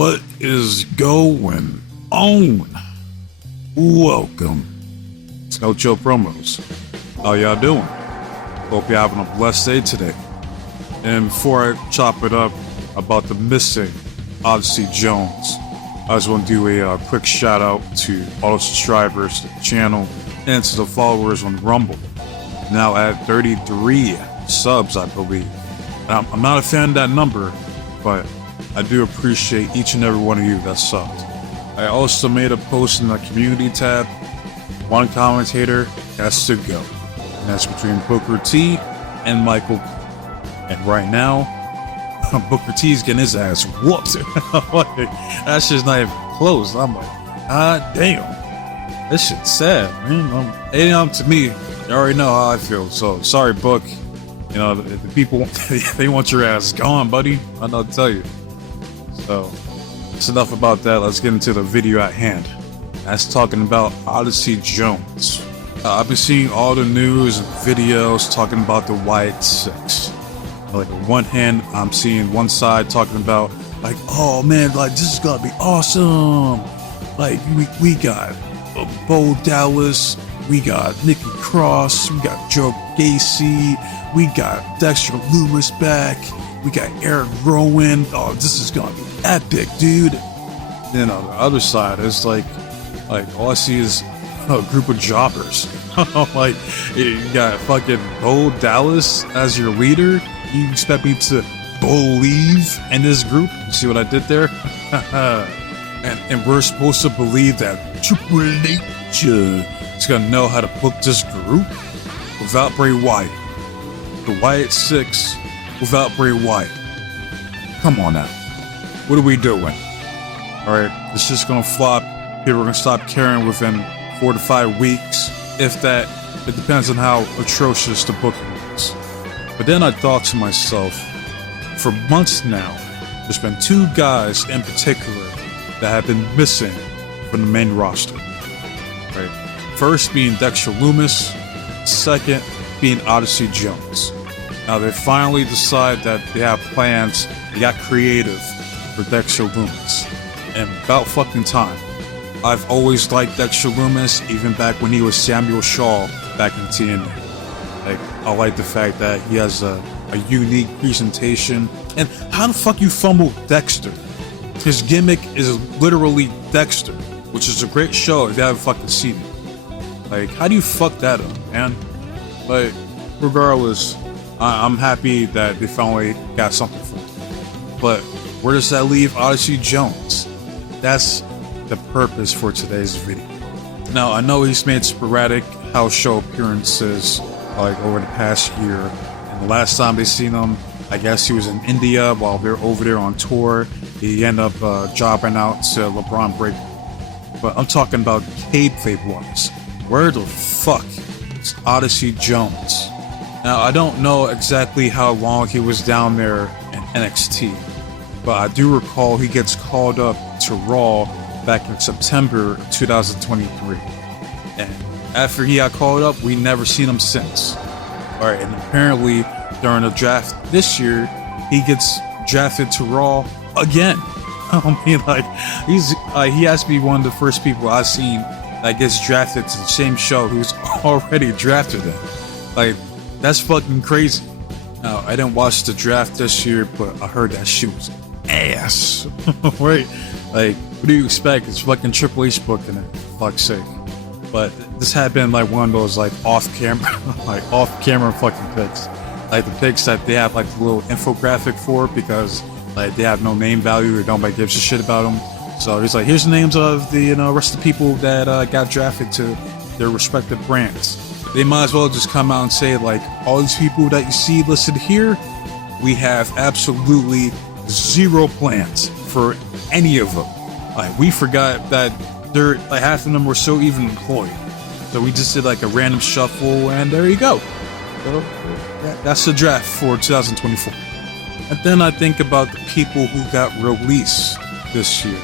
What is going on? Welcome to No Chill Promos. How y'all doing? Hope you're having a blessed day today. And before I chop it up about the missing Odyssey Jones, I just want to do a quick shout out to all the subscribers to the channel and to the followers on Rumble. Now at 33 subs, I believe. I'm not a fan of that number, but I do appreciate each and every one of you that subbed. I also made a post in the community tab. One commentator has to go, and that's between Booker T and Michael. And right now, Booker T's getting his ass whooped. That shit's not even close. I'm like, ah, damn. This shit's sad, man. To me, you already know how I feel. So sorry, Book. You know, the people, they want your ass gone, buddy. I know to tell you. So, that's enough about that. Let's get into the video at hand. That's talking about Odyssey Jones. I've been seeing all the news and videos talking about the White Six. Like, on one hand, I'm seeing one side talking about, like, oh man, like, this is gonna be awesome. Like, we got Bo Dallas, we got Nikki Cross, we got Joe Gacy, we got Dexter Lewis back, we got Eric Rowan. Oh, this is gonna be epic, dude. Then on the other side, it's like all I see is a group of jobbers. Like, you got fucking Bo Dallas as your leader. You expect me to believe in this group? You see what I did there? and we're supposed to believe that Triple H is gonna know how to book this group without Bray Wyatt. The Wyatt Six without Bray Wyatt. Come on now. What are we doing? Alright, it's just gonna flop. People are gonna stop caring within 4 to 5 weeks. If that, it depends on how atrocious the booking is. But then I thought to myself, for months now, there's been 2 guys in particular that have been missing from the main roster. Right? First being Dexter Loomis, second being Odyssey Jones. Now they finally decide that they have plans, they got creative for Dexter Loomis. And about fucking time. I've always liked Dexter Loomis, even back when he was Samuel Shaw back in TNA. Like, I like the fact that he has a unique presentation. And how the fuck you fumble Dexter? His gimmick is literally Dexter, which is a great show if you haven't fucking seen it. Like, how do you fuck that up, man? But regardless, I'm happy that they finally got something for him. But where does that leave Odyssey Jones? That's the purpose for today's video. Now, I know he's made sporadic house show appearances like over the past year. And the last time they seen him, I guess he was in India while they're over there on tour. He ended up jobbing out to LeBron Breaker. But I'm talking about kayfabe wise. Where the fuck is Odyssey Jones? Now, I don't know exactly how long he was down there in NXT, but I do recall he gets called up to Raw back in September of 2023. And after he got called up, we never seen him since. Alright, and apparently during the draft this year, he gets drafted to Raw again. I mean, like, he has to be one of the first people I've seen that gets drafted to the same show who's already drafted him. Like, that's fucking crazy. Now, I didn't watch the draft this year, but I heard that shit was ass. Right? Like, what do you expect? It's fucking Triple H booking it, for fuck's sake. But this had been like one of those like off-camera fucking picks. Like the picks that they have like the little infographic for because like they have no name value or nobody gives a shit about them. So he's like, here's the names of the rest of the people that got drafted to their respective brands. They might as well just come out and say, like, all these people that you see listed here, we have absolutely zero plans for any of them. Like, we forgot that they're like half of them were so even employed. So we just did like a random shuffle, and there you go. So that's the draft for 2024. And then I think about the people who got released this year.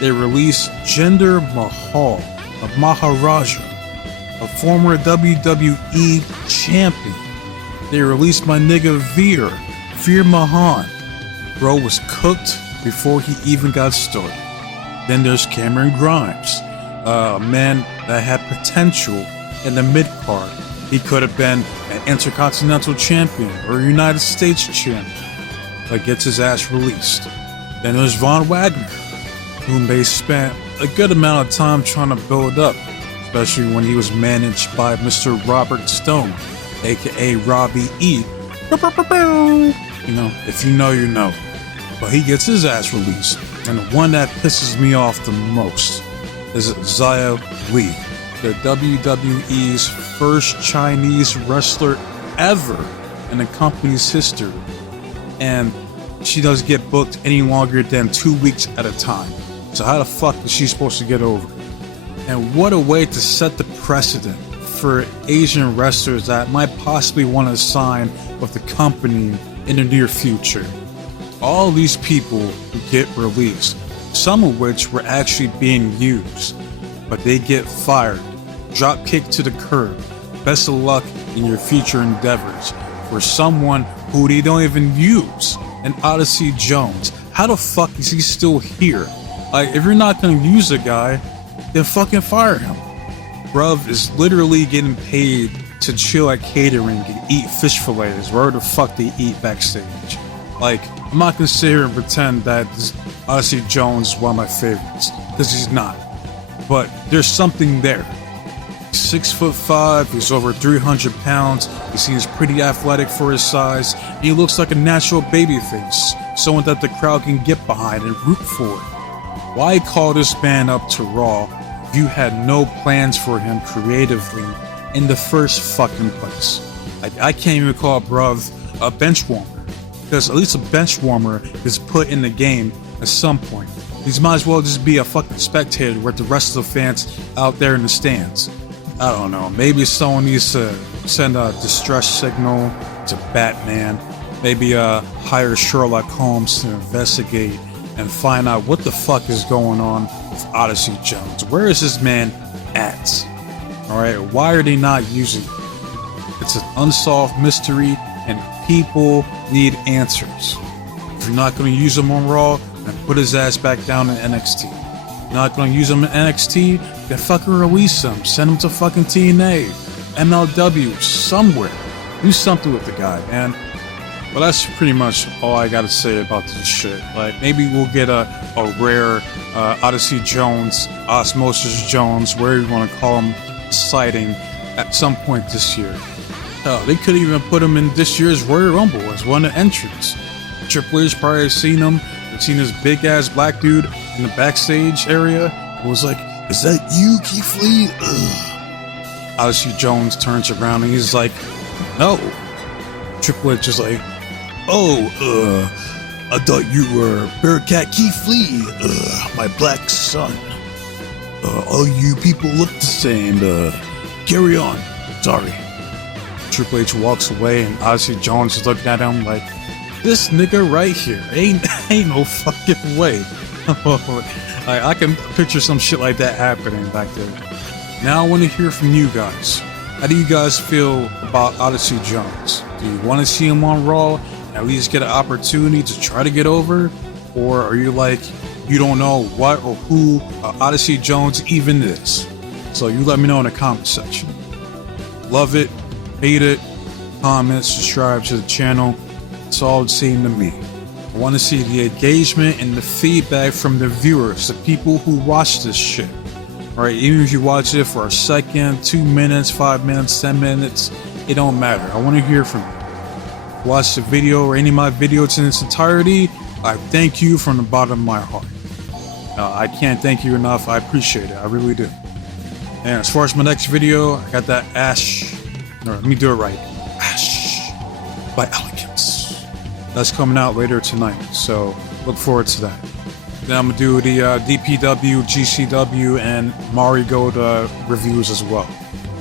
They released Jinder Mahal, a Maharaja, a former WWE champion. They released my nigga Veer Mahan. Bro was cooked before he even got started. Then there's Cameron Grimes, a man that had potential in the mid-card. He could have been an Intercontinental Champion or a United States Champion, but gets his ass released. Then there's Von Wagner, whom they spent a good amount of time trying to build up, especially when he was managed by Mr. Robert Stone, aka Robbie E. You know, if you know, you know. But he gets his ass released, and the one that pisses me off the most is Xia Li, the WWE's first Chinese wrestler ever in the company's history. And she doesn't get booked any longer than 2 weeks at a time. So how the fuck is she supposed to get over? And what a way to set the precedent for Asian wrestlers that might possibly want to sign with the company in the near future. All these people who get released, some of which were actually being used, but they get fired, drop kicked to the curb. Best of luck in your future endeavors for someone who they don't even use, an Odyssey Jones. How the fuck is he still here? Like, if you're not gonna use a guy, then fucking fire him. Bruv is literally getting paid to chill at catering and eat fish fillets, wherever the fuck they eat backstage. Like, I'm not gonna sit here and pretend that Odyssey Jones is one of my favorites, because he's not. But there's something there. 6'5", he's over 300 pounds, he seems pretty athletic for his size, and he looks like a natural babyface, someone that the crowd can get behind and root for. Why call this man up to Raw if you had no plans for him creatively in the first fucking place? Like, I can't even call bruv a bench warmer, because at least a bench warmer is put in the game at some point. These might as well just be a fucking spectator with the rest of the fans out there in the stands. I don't know, maybe someone needs to send a distress signal to Batman, maybe hire Sherlock Holmes to investigate and find out what the fuck is going on with Odyssey Jones. Where is this man at? Alright, why are they not using him? It's an unsolved mystery and people need answers. If you're not going to use him on Raw, then put his ass back down in NXT. If you're not going to use him in NXT, then fucking release him. Send him to fucking TNA, MLW, somewhere. Do something with the guy, man. Well, that's pretty much all I gotta say about this shit. Like, maybe we'll get a rare Odyssey Jones, Osmosis Jones, whatever you want to call him, sighting at some point this year. Hell, they could even put him in this year's Royal Rumble as one of the entrants. Triple H probably seen him, and seen this big ass black dude in the backstage area, and was like, "Is that you, Keith Lee?" Ugh. Odyssey Jones turns around and he's like, "No." Triple H is like, "Oh, I thought you were Bearcat Keith Lee, my black son. All you people look the same, carry on, sorry." Triple H walks away and Odyssey Jones is looking at him like, "This nigga right here, ain't no fucking way." I can picture some shit like that happening back there. Now I want to hear from you guys. How do you guys feel about Odyssey Jones? Do you want to see him on Raw, at least get an opportunity to try to get over? Or are you like, you don't know what or who Odyssey Jones even is? So you let me know in the comment section. Love it, hate it, comment, subscribe to the channel. It's all the same to me. I want to see the engagement and the feedback from the viewers, the people who watch this shit. Alright, even if you watch it for a second, 2 minutes, 5 minutes, 10 minutes, it don't matter. I want to hear from you. Watch the video or any of my videos in its entirety, I thank you from the bottom of my heart. I can't thank you enough. I appreciate it. I really do. And as far as my next video, I got that Ash. No, let me do it right. Ash by Elegance. That's coming out later tonight, so look forward to that. Then I'm gonna do the DPW, GCW, and Marigold reviews as well.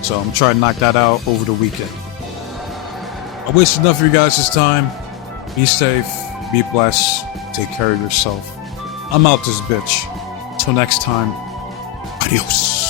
So I'm trying to knock that out over the weekend. I wasted enough of you guys this time. Be safe, be blessed, take care of yourself. I'm out this bitch. Till next time, adios.